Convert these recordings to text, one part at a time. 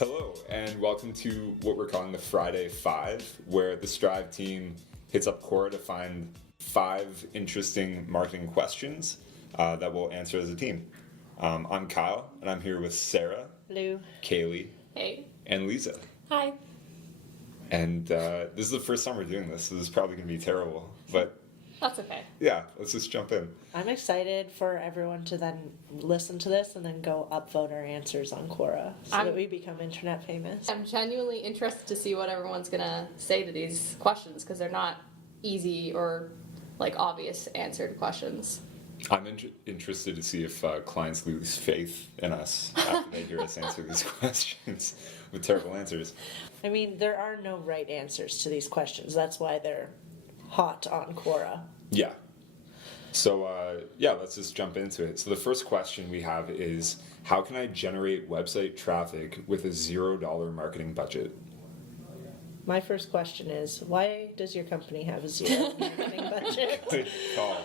Hello, and welcome to what we're calling the Friday Five, where the Stryve team hits up Cora to find 5 interesting marketing questions that we'll answer as a team. I'm Kyle, and I'm here with Sarah, Hello. Kaylee, Hey. and Lisa. Hi. And this is the first time we're doing this, so this is probably going to be terrible, but That's okay. yeah, let's just jump in. I'm excited for everyone to then listen to this and then go upvote our answers on Quora so that we become internet famous. I'm genuinely interested to see what everyone's gonna say to these questions because they're not easy or like obvious answered questions. I'm interested to see if clients lose faith in us after they hear us answer these questions with terrible answers. I mean, there are no right answers to these questions. That's why they're hot on Quora. Yeah. So, let's just jump into it. So the first question we have is, how can I generate website traffic with a $0 marketing budget? My first question is, why does your company have a zero marketing budget? Good call.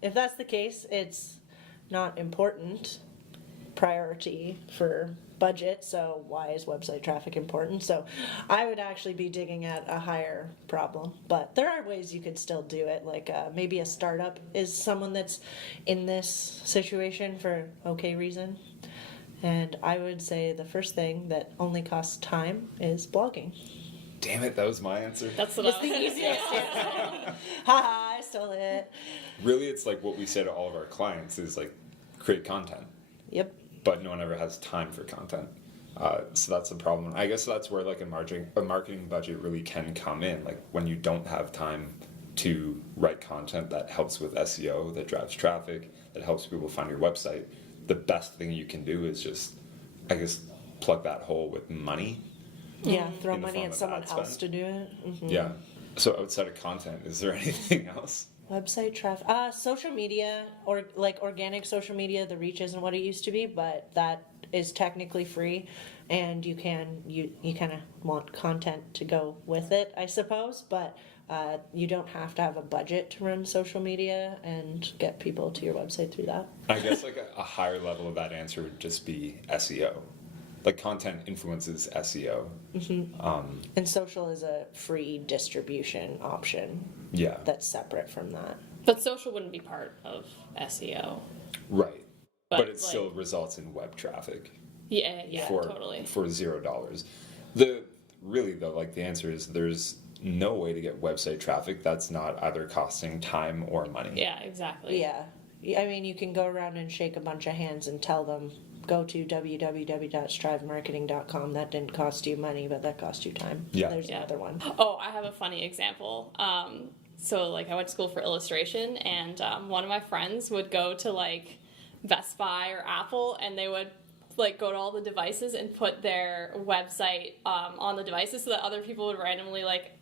If that's the case, it's not important priority for budget, so why is website traffic important? So I would actually be digging at a higher problem, but there are ways you could still do it, like maybe a startup is someone that's in this situation for okay reason. And I would say the first thing that only costs time is blogging. Damn it, that was my answer. That's what It's I the was gonna easiest say. answer. Haha, I stole it. Really, it's like what we say to all of our clients is like, create content. Yep. But no one ever has time for content. So that's the problem. I guess that's where like a marketing budget really can come in. Like when you don't have time to write content that helps with SEO, that drives traffic, that helps people find your website, the best thing you can do is just, I guess, plug that hole with money. Yeah, throw In the money form at of someone ad else spend. to do it. Mm-hmm. Yeah. So outside of content, is there anything else? Website traffic, social media, or like organic social media. The reach isn't what it used to be, but that is technically free, and you kind of want content to go with it, I suppose. But you don't have to have a budget to run social media and get people to your website through that. I guess like a higher level of that answer would just be SEO. Like content influences SEO. And social is a free distribution option Yeah. that's separate from that. But social wouldn't be part of SEO. Right. But it like- still results in web traffic. Yeah, for totally. for $0. Really though, like the answer is there's no way to get website traffic that's not either costing time or money. Yeah, exactly. Yeah. I mean, you can go around and shake a bunch of hands and tell them, go to www.stryvemarketing.com. That didn't cost you money, but that cost you time. Yeah. There's Yeah. another one. Oh, I have a funny example. So like I went to school for illustration, and one of my friends would go to like Best Buy or Apple, and they would like go to all the devices and put their website on the devices so that other people would randomly like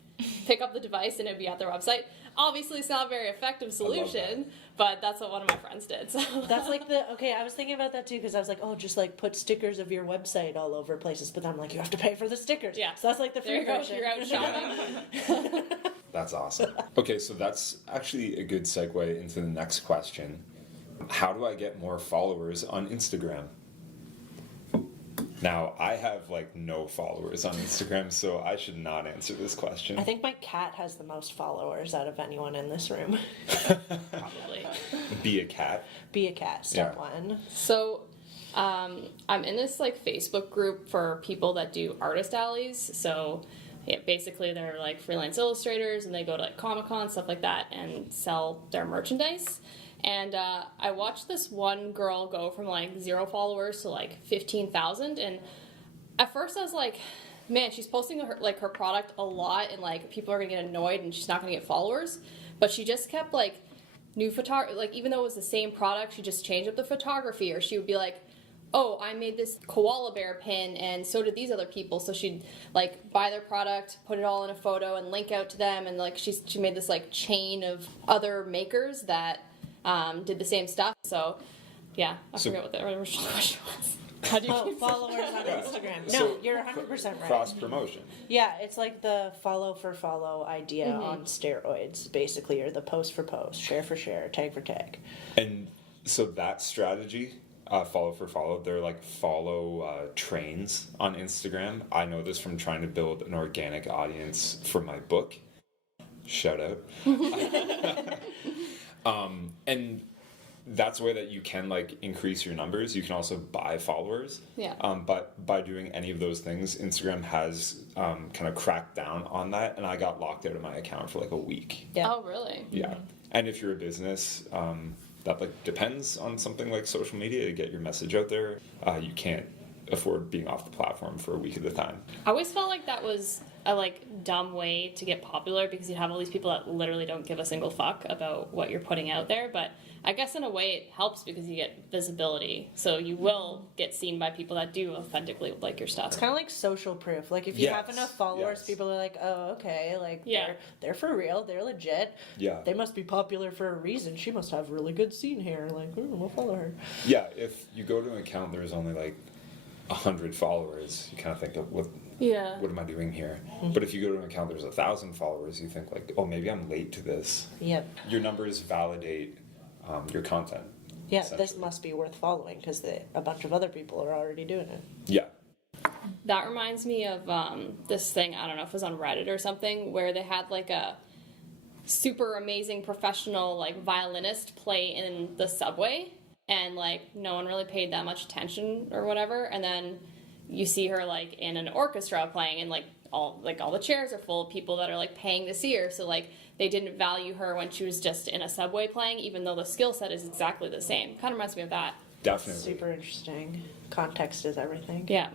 pick up the device and it would be at their website. Obviously, it's not a very effective solution, but that's what one of my friends did. So That's like I was thinking about that too, because I was like, oh, just like put stickers of your website all over places, but then I'm like, you have to pay for the stickers. Yeah. So that's like the there free you go. version. You're out shopping. That's awesome. Okay, so that's actually a good segue into the next question. How do I get more followers on Instagram? Now, I have like no followers on Instagram, so I should not answer this question. I think my cat has the most followers out of anyone in this room. Probably. Be a cat. Be a cat, step Yeah. one. So, I'm in this like Facebook group for people that do artist alleys. So, yeah, basically they're like freelance illustrators, and they go to like Comic-Con, stuff like that, and sell their merchandise. And I watched this one girl go from like 0 followers to like 15,000, and at first I was like, man, she's posting her product a lot, and like people are gonna get annoyed, and she's not gonna get followers. But she just kept like new like even though it was the same product, she just changed up the photography, or she would be like, oh, I made this koala bear pin, and so did these other people. So she'd like buy their product, put it all in a photo, and link out to them, and like she made this like chain of other makers that did the same stuff. So yeah, I forget what the original question was. How do you keep Followers on Instagram. No, So, you're 100% right. Cross promotion. Yeah, it's like the follow for follow idea on steroids, basically, or the post for post, share for share, tag for tag. And so that strategy follow for follow. They're like follow trains on Instagram. I know this from trying to build an organic audience for my book. Shout out. And that's a way that you can like increase your numbers. You can also buy followers. Yeah. But by doing any of those things, Instagram has kind of cracked down on that, and I got locked out of my account for like a week. Yeah. Oh, really? Yeah. And if you're a business, that like depends on something like social media to get your message out there. You can't afford being off the platform for a week at a time. I always felt like that was a like dumb way to get popular because you have all these people that literally don't give a single fuck about what you're putting out there. But I guess in a way it helps because you get visibility. So you will get seen by people that do authentically like your stuff. It's kind of like social proof. Like if you have Yes, enough followers, yes. people are like, oh, okay, like Yeah. they're for real, they're legit. Yeah. They must be popular for a reason. She must have really good scene hair. Like, we'll follow her. Yeah, if you go to an account, there's only like 100 followers, you kind of think of what am I doing here? But if you go to an account, there's 1,000 followers, you think like, oh, maybe I'm late to this. Yep. Your numbers validate your content. Yeah, this essentially. must be worth following because a bunch of other people are already doing it. Yeah. That reminds me of this thing, I don't know if it was on Reddit or something, where they had like a super amazing professional like violinist play in the subway, and like no one really paid that much attention or whatever, and then you see her like in an orchestra playing, and like all the chairs are full of people that are like paying to see her, so like they didn't value her when she was just in a subway playing, even though the skill set is exactly the same. Kind of reminds me of that. Definitely. Super interesting. Context is everything. Yeah.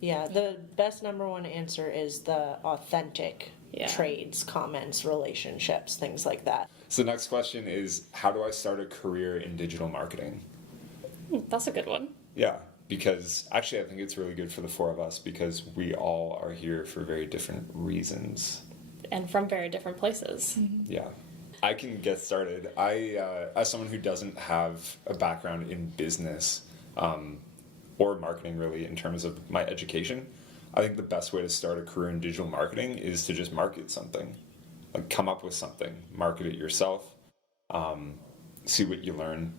Yeah, the best number one answer is the authentic Yeah. trades, comments, relationships, things like that. So the next question is, how do I start a career in digital marketing? That's a good one. Yeah, because actually I think it's really good for the four of us because we all are here for very different reasons. And from very different places. Yeah. I can get started. As someone who doesn't have a background in business or marketing really in terms of my education, I think the best way to start a career in digital marketing is to just market something. Like come up with something, market it yourself, see what you learn,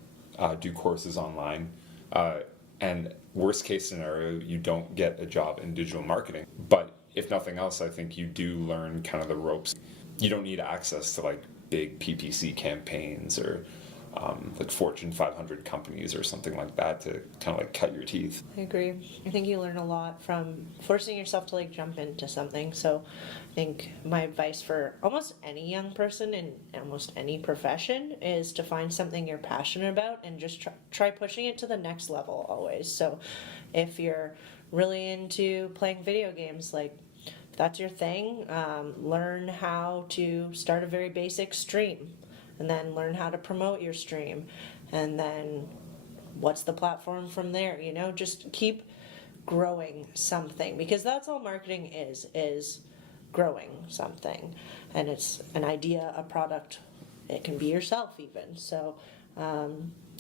do courses online, and worst case scenario, you don't get a job in digital marketing. But if nothing else, I think you do learn kind of the ropes. You don't need access to like big PPC campaigns or like Fortune 500 companies or something like that to kind of like cut your teeth. I agree. I think you learn a lot from forcing yourself to like jump into something. So I think my advice for almost any young person in almost any profession is to find something you're passionate about and just try pushing it to the next level always. So if you're really into playing video games, like if that's your thing, learn how to start a very basic stream. And then learn how to promote your stream. And then what's the platform from there? You know, just keep growing something. Because that's all marketing is growing something. And it's an idea, a product. It can be yourself even. So,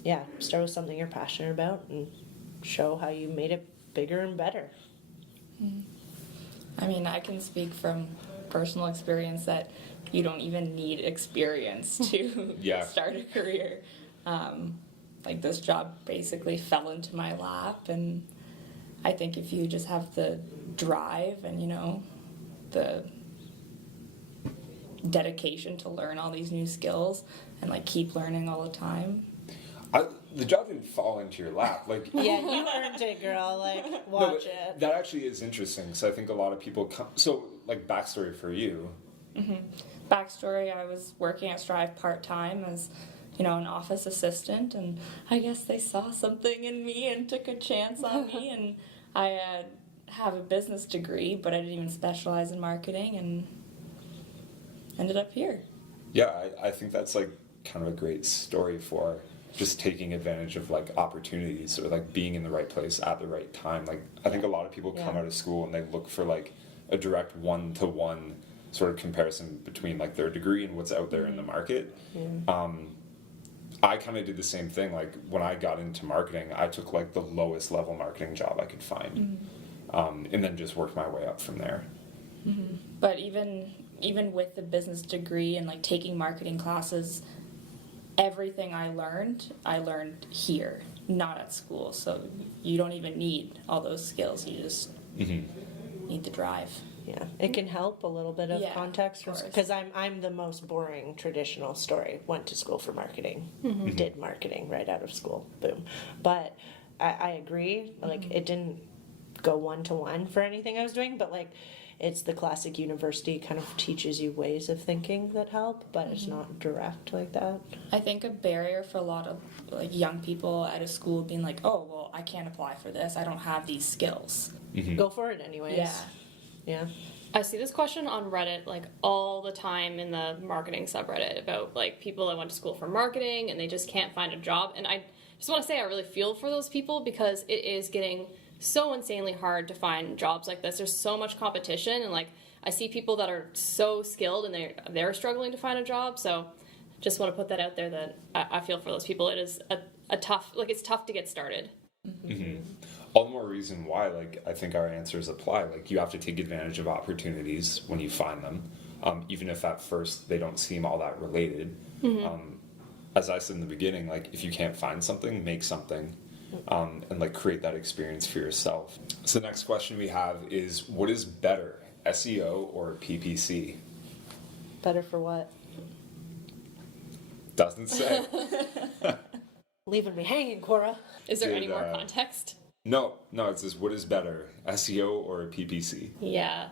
yeah, start with something you're passionate about and show how you made it bigger and better. I mean, I can speak from personal experience that you don't even need experience to Yeah. start a career. Like this job basically fell into my lap, and I think if you just have the drive and, you know, the dedication to learn all these new skills and like keep learning all the time. The job didn't fall into your lap. Like Yeah, you earned it, girl. Like, watch it. That actually is interesting because I think a lot of people come. So, like, backstory for you. Backstory, I was working at Stryve part-time as, you know, an office assistant, and I guess they saw something in me and took a chance on me, and I have a business degree, but I didn't even specialize in marketing, and ended up here. Yeah, I think that's like kind of a great story for just taking advantage of like opportunities or like being in the right place at the right time. Like I think a lot of people come Yeah. out of school and they look for like a direct one-to-one sort of comparison between like their degree and what's out there in the market. I kind of did the same thing. Like when I got into marketing, I took like the lowest level marketing job I could find, and then just worked my way up from there. But even with the business degree and like taking marketing classes, everything I learned here. not at school, so you don't even need all those skills. You just need the drive. Yeah, it can help a little bit of Yeah, context of course. because I'm the most boring traditional story. Went to school for marketing, did marketing right out of school, boom. But I agree, like it didn't go one to one for anything I was doing, but like it's the classic university kind of teaches you ways of thinking that help, but it's not direct like that. I think a barrier for a lot of like young people out of school being like, oh well, I can't apply for this. I don't have these skills. Go for it anyways. Yeah. I see this question on Reddit like all the time in the marketing subreddit about like people that went to school for marketing and they just can't find a job. And I just want to say I really feel for those people because it is getting so insanely hard to find jobs like this. There's so much competition, and like I see people that are so skilled and they're struggling to find a job. So just want to put that out there that I feel for those people. It is a tough, like it's tough to get started. All the more reason why, like, I think our answers apply. Like, you have to take advantage of opportunities when you find them, even if at first they don't seem all that related. As I said in the beginning, like, if you can't find something, make something, and like create that experience for yourself. So the next question we have is, what is better, SEO or PPC? Better for what? Doesn't say. Leaving me hanging, Cora. Is there Did, any more context? No, it says, what is better, SEO or PPC? Yeah.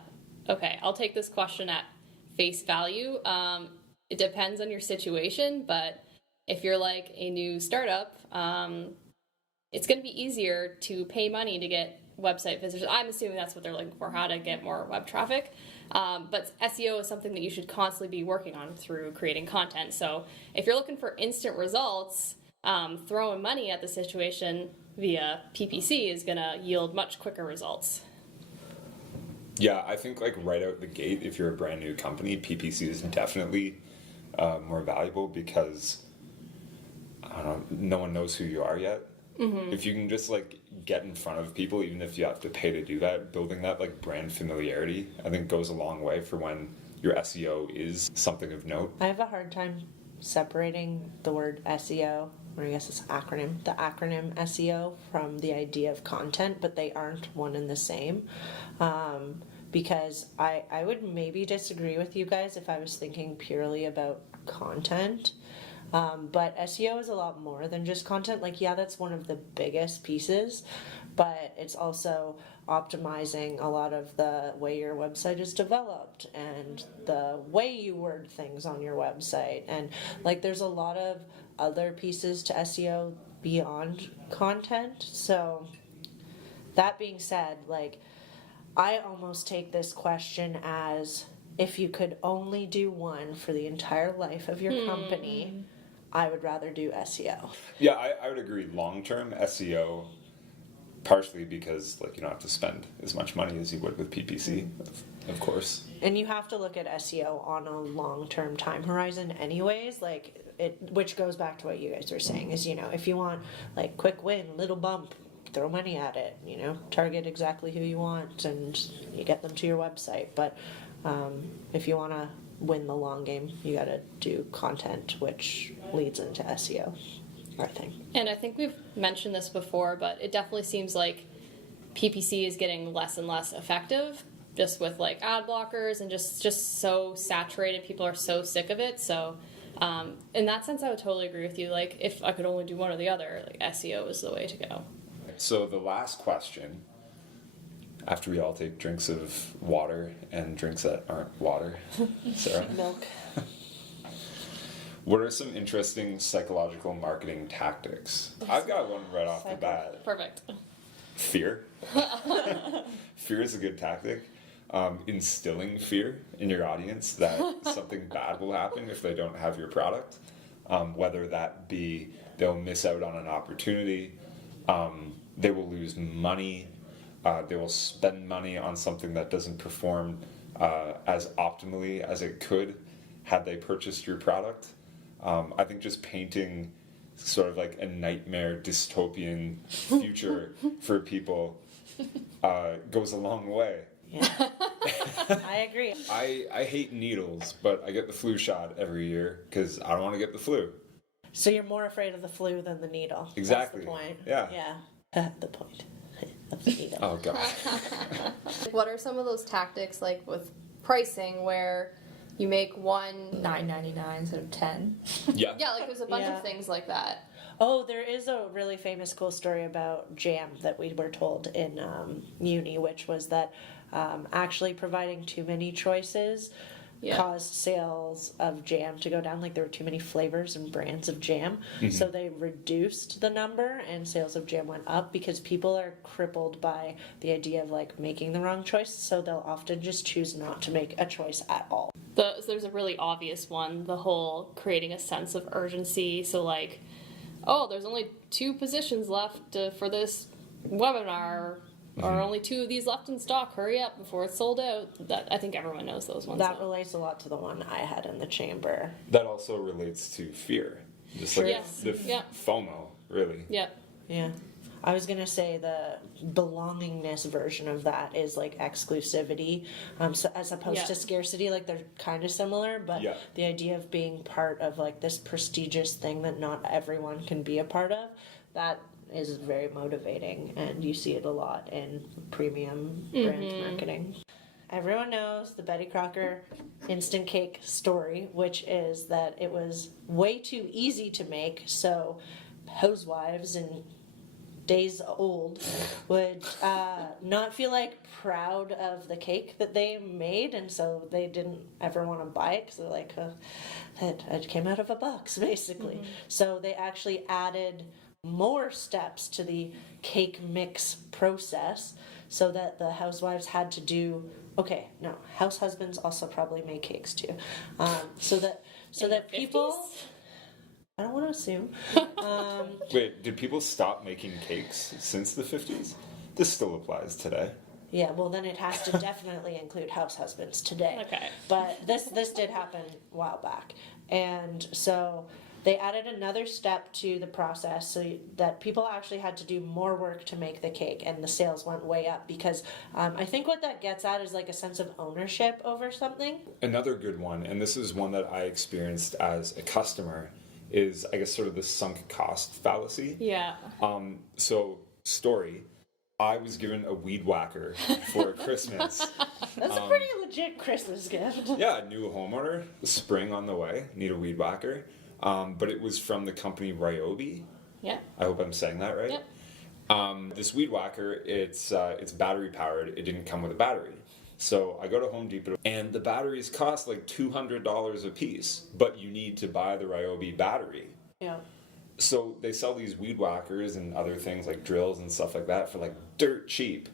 Okay, I'll take this question at face value. It depends on your situation, but if you're like a new startup, it's going to be easier to pay money to get website visitors. I'm assuming that's what they're looking for, how to get more web traffic. But SEO is something that you should constantly be working on through creating content. So if you're looking for instant results, throwing money at the situation via PPC is going to yield much quicker results. Yeah, I think like right out the gate, if you're a brand new company, PPC is definitely more valuable because I don't know, no one knows who you are yet. If you can just like get in front of people, even if you have to pay to do that, building that like brand familiarity, I think goes a long way for when your SEO is something of note. I have a hard time separating the word SEO, or I guess it's acronym, the acronym SEO from the idea of content, but they aren't one and the same. Because I would maybe disagree with you guys if I was thinking purely about content. But SEO is a lot more than just content. Like, yeah, that's one of the biggest pieces, but it's also optimizing a lot of the way your website is developed and the way you word things on your website. And like, there's a lot of other pieces to SEO beyond content. So that being said, like, I almost take this question as if you could only do one for the entire life of your company, I would rather do SEO. Yeah, I would agree. Long term SEO, partially because like you don't have to spend as much money as you would with PPC, of course. And you have to look at SEO on a long-term time horizon anyways, like it, which goes back to what you guys were saying is, you know, if you want like quick win, little bump, throw money at it, you know, target exactly who you want and you get them to your website. But if you want to win the long game, you got to do content, which leads into SEO, I think. And I think we've mentioned this before, but it definitely seems like PPC is getting less and less effective, just with like ad blockers and just so saturated. People are so sick of it. So in that sense, I would totally agree with you. Like, if I could only do one or the other, like SEO is the way to go. So the last question, after we all take drinks of water and drinks that aren't water, Sarah, Milk. what are some interesting psychological marketing tactics? I've got one right off the bat. Perfect. Fear. Fear is a good tactic. Instilling fear in your audience that something bad will happen if they don't have your product. Whether that be they'll miss out on an opportunity, they will lose money, they will spend money on something that doesn't perform as optimally as it could had they purchased your product. I think just painting sort of like a nightmare dystopian future for people goes a long way. Yeah. I agree. I hate needles, but I get the flu shot every year because I don't want to get the flu. So you're more afraid of the flu than the needle. Exactly. That's the point. Yeah. Yeah. The point of the needle. Oh god. What are some of those tactics like with pricing where you make one? $9.99 instead of 10. Yeah. Yeah, like there's a bunch Yeah. of things like that. Oh, there is a really famous cool story about jam that we were told in uni, which was that actually providing too many choices Yeah. caused sales of jam to go down. Like there were too many flavors and brands of jam. So they reduced the number and sales of jam went up because people are crippled by the idea of like making the wrong choice. So they'll often just choose not to make a choice at all. There's a really obvious one, the whole creating a sense of urgency. So like, oh, there's only 2 positions left for this webinar. Or only 2 of these left in stock. Hurry up before it's sold out. That I think everyone knows those ones. That though. relates a lot to the one I had in the chamber. That also relates to fear. Just like Yes. the Yeah. FOMO, really. Yeah. Yeah. I was gonna say the belongingness version of that is like exclusivity, so as opposed Yeah. to scarcity. Like they're kind of similar, but Yeah. the idea of being part of like this prestigious thing that not everyone can be a part of, that is very motivating, and you see it a lot in premium brand marketing. Everyone knows the Betty Crocker instant cake story, which is that it was way too easy to make, so housewives and days old would not feel like proud of the cake that they made, and so they didn't ever want to buy it because they're like, it came out of a box basically. So they actually added more steps to the cake mix process so that the housewives had to do house husbands also probably make cakes too, so that the people 50s? I don't want to assume. Wait, did people stop making cakes since the 50s? This still applies today. Yeah, well then it has to definitely include house husbands today. Okay. But this did happen a while back. And so they added another step to the process so that people actually had to do more work to make the cake, and the sales went way up because I think what that gets at is like a sense of ownership over something. Another good one, and this is one that I experienced as a customer, is I guess sort of the sunk cost fallacy. Yeah. So, story. I was given a weed whacker for Christmas. That's a pretty legit Christmas gift. Yeah, new homeowner, spring on the way, need a weed whacker. But it was from the company Ryobi. Yeah. I hope I'm saying that right. Yep. This weed whacker, it's battery powered. It didn't come with a battery. So I go to Home Depot, and the batteries cost like $200 a piece, but you need to buy the Ryobi battery. Yeah. So they sell these weed whackers and other things like drills and stuff like that for like dirt cheap.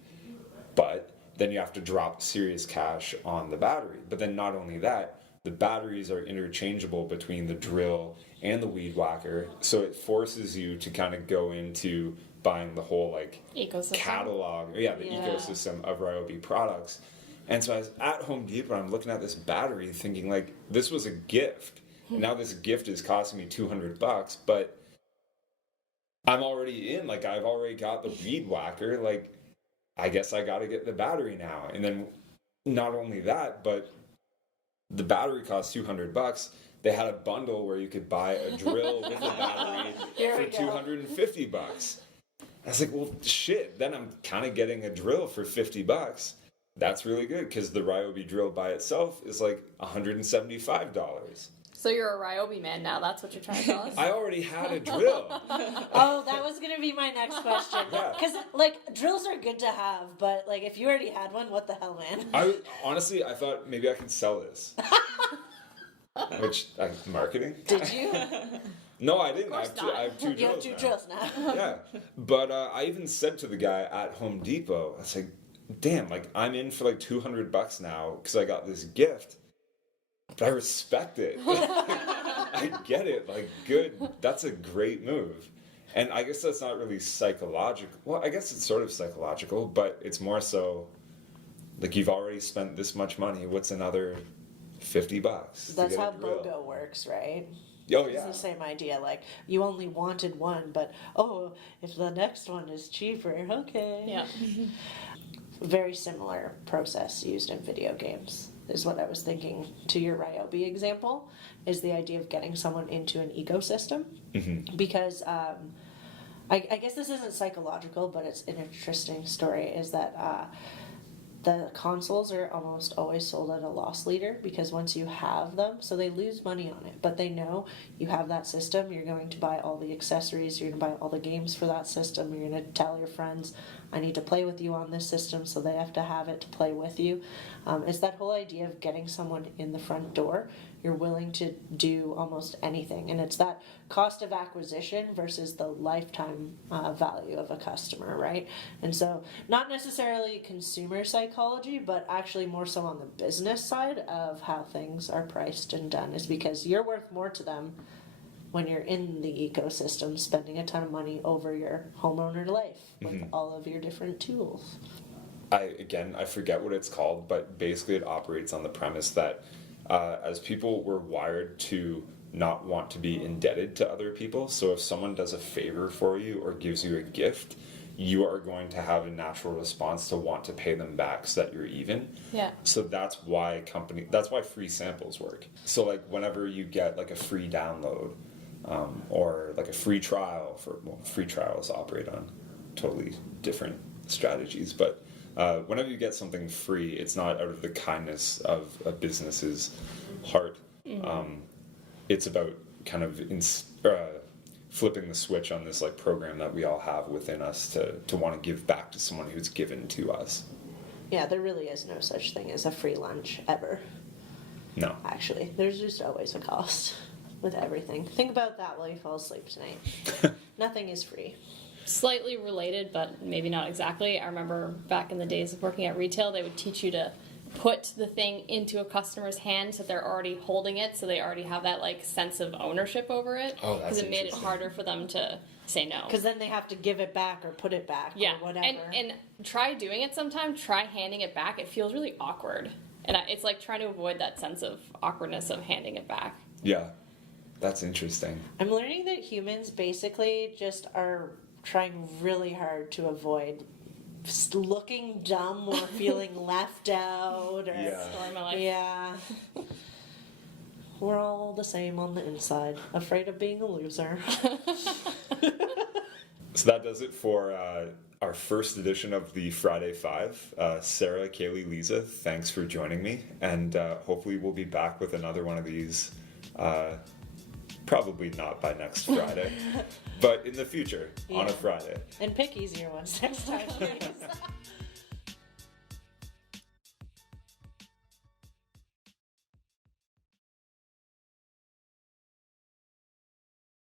But then you have to drop serious cash on the battery. But then not only that, the batteries are interchangeable between the drill and the weed whacker. So it forces you to kind of go into buying the whole like Ecosystem. catalog, the Yeah. ecosystem of Ryobi products. And so I was at Home Depot, I'm looking at this battery thinking like, this was a gift. And now this gift is costing me $200, but I'm already in, like I've already got the weed whacker, like I guess I gotta get the battery now. And then not only that, but the battery costs $200. They had a bundle where you could buy a drill with a battery Here for we go. $250. I was like, well, shit. Then I'm kind of getting a drill for $50. That's really good because the Ryobi drill by itself is like $175. So you're a Ryobi man now. That's what you're trying to tell us. I already had a drill. Oh, that was gonna be my next question. Yeah. Because like drills are good to have, but like if you already had one, what the hell, man? Honestly, I thought maybe I could sell this. Which, marketing? Did you? No, I didn't. course I have two drills. You have two now. drills now. Yeah. But I even said to the guy at Home Depot, I was like, damn, like I'm in for like $200 now because I got this gift. But I respect it. I get it. Like, good. That's a great move. And I guess that's not really psychological. Well, I guess it's sort of psychological, but it's more so like you've already spent this much money. What's another $50? That's to get how a drill? BOGO works, right? Oh, It's yeah. the same idea. Like you only wanted one, but if the next one is cheaper, okay. Yeah. Very similar process used in video games is what I was thinking to your Ryobi example, is the idea of getting someone into an ecosystem. because I guess this isn't psychological, but it's an interesting story, is that the consoles are almost always sold at a loss leader, because once you have them, so they lose money on it, but they know you have that system, you're going to buy all the accessories, you're going to buy all the games for that system, you're going to tell your friends, I need to play with you on this system, so they have to have it to play with you. It's that whole idea of getting someone in the front door. You're willing to do almost anything, and it's that cost of acquisition versus the lifetime value of a customer, right? And so not necessarily consumer psychology, but actually more so on the business side of how things are priced and done, is because you're worth more to them when you're in the ecosystem, spending a ton of money over your homeowner life with all of your different tools. I forget what it's called, but basically it operates on the premise that as people, we're wired to not want to be indebted to other people. So if someone does a favor for you or gives you a gift, you are going to have a natural response to want to pay them back so that you're even. Yeah. So that's why free samples work. So like whenever you get like a free download or like a free trial free trials operate on totally different strategies, but whenever you get something free, it's not out of the kindness of a business's heart. It's about kind of flipping the switch on this like program that we all have within us to want to give back to someone who's given to us. Yeah, there really is no such thing as a free lunch ever. No. Actually, there's just always a cost with everything. Think about that while you fall asleep tonight. Nothing is free. Slightly related, but maybe not exactly. I remember back in the days of working at retail, they would teach you to put the thing into a customer's hand so they're already holding it, so they already have that like sense of ownership over it. Oh, that's because it made it interesting. harder for them to say no. Because then they have to give it back or put it back Yeah, or whatever. and try doing it sometime. Try handing it back. It feels really awkward, and it's like trying to avoid that sense of awkwardness of handing it back. Yeah, that's interesting. I'm learning that humans basically just are trying really hard to avoid looking dumb or feeling left out. Or, Yeah. Story of my life. Yeah. We're all the same on the inside, afraid of being a loser. So that does it for our first edition of the Friday Five. Sarah, Kaylee, Lisa, thanks for joining me, and hopefully we'll be back with another one of these. Probably not by next Friday, but in the future on a Friday. And pick easier ones next time, please.